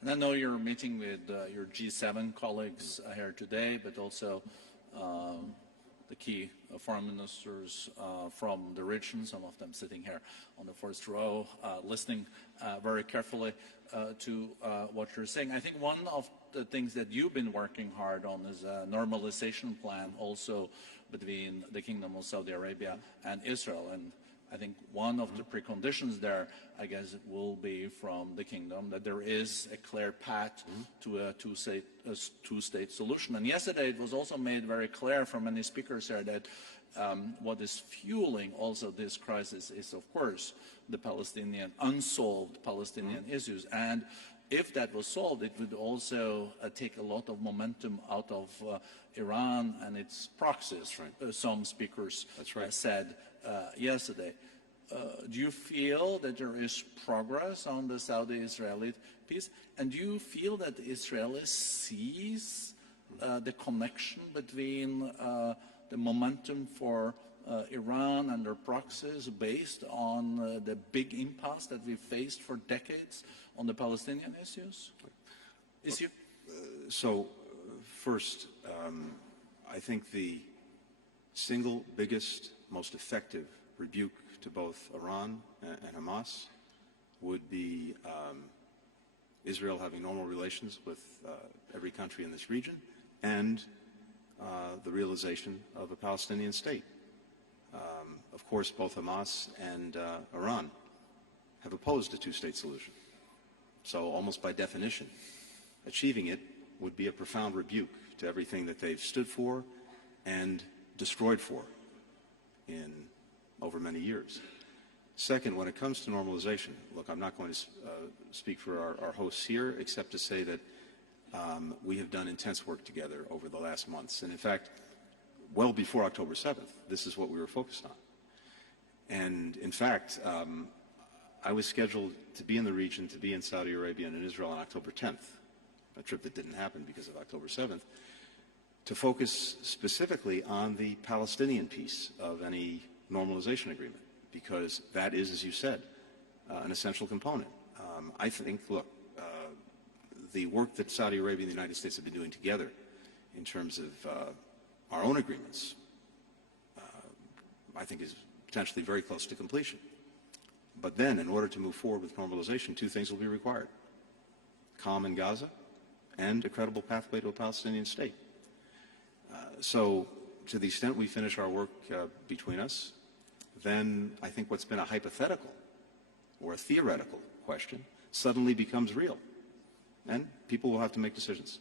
And I know you're meeting with your G7 colleagues here today, but also the key foreign ministers from the region, some of them sitting here on the first row, listening very carefully to what you're saying. I think one of the things that you've been working hard on is a normalization plan also between the Kingdom of Saudi Arabia and Israel. And I think one of the preconditions there, I guess, will be from the Kingdom that there is a clear path to a two-state solution. And yesterday it was also made very clear from many speakers here that what is fueling also this crisis is, of course, the unsolved Palestinian issues. And if that was solved, it would also take a lot of momentum out of Iran and its proxies, some speakers said yesterday. Do you feel that there is progress on the Saudi-Israeli peace? And do you feel that the Israelis sees the connection between the momentum for Iran and their proxies based on the big impasse that we've faced for decades on the Palestinian issues? So, first, I think the single biggest, most effective rebuke to both Iran and Hamas would be Israel having normal relations with every country in this region and the realization of a Palestinian state. Of course, both Hamas and Iran have opposed a two-state solution. So almost by definition, achieving it would be a profound rebuke to everything that they've stood for and destroyed for in over many years. Second, when it comes to normalization, look, I'm not going to speak for our hosts here, except to say that we have done intense work together over the last months. And in fact, well before October 7th, this is what we were focused on. And in fact, I was scheduled to be in the region, to be in Saudi Arabia and in Israel on October 10th, a trip that didn't happen because of October 7th, to focus specifically on the Palestinian piece of any normalization agreement, because that is, as you said, an essential component. I think, look, the work that Saudi Arabia and the United States have been doing together in terms of our own agreements, I think is potentially very close to completion. But then, in order to move forward with normalization, two things will be required: calm in Gaza and a credible pathway to a Palestinian state. So, to the extent we finish our work between us, then I think what's been a hypothetical or a theoretical question suddenly becomes real. And people will have to make decisions.